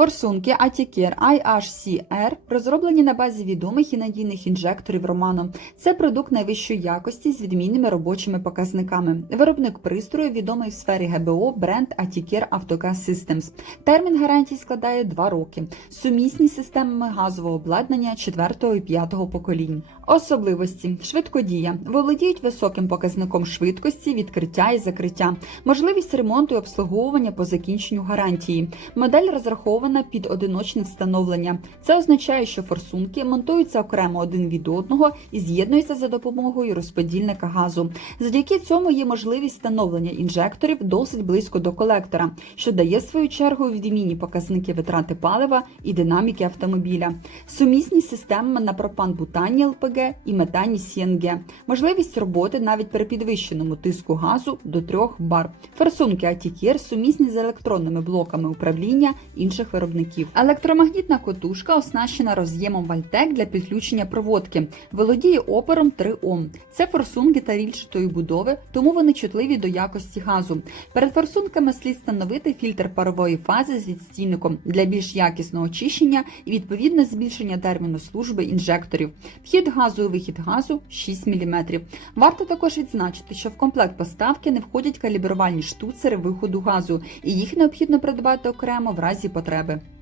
Форсунки Atticare IHCR розроблені на базі відомих і надійних інжекторів Romano. Це продукт найвищої якості з відмінними робочими показниками. Виробник пристрою відомий в сфері ГБО бренд Atticare Autogas Systems. Термін гарантії складає 2 роки. Сумісні з системами газового обладнання 4 і 5 поколінь. Особливості швидкодія володіють високим показником швидкості, відкриття і закриття, можливість ремонту і обслуговування по закінченню гарантії. Модель розрахована під одиночне встановлення. Це означає, що форсунки монтуються окремо один від одного і з'єднуються за допомогою розподільника газу. Завдяки цьому є можливість встановлення інжекторів досить близько до колектора, що дає свою чергу відмінні показники витрати палива і динаміки автомобіля. Сумісні з системами на пропан-бутані ЛПГ і метані CNG. Можливість роботи навіть при підвищеному тиску газу до 3 бар. Форсунки Atticare сумісні з електронними блоками управління інших виробників. Електромагнітна котушка оснащена роз'ємом Вальтек для підключення проводки. Володіє опором 3 Ом. Це форсунки та рільчатої будови, тому вони чутливі до якості газу. Перед форсунками слід встановити фільтр парової фази з відстійником для більш якісного очищення і відповідне збільшення терміну служби інжекторів. Вхід газу і вихід газу 6 мм. Варто також відзначити, що в комплект поставки не входять калібрувальні штуцери виходу газу, і їх необхідно придбати окремо в разі потреби. Sorocaba.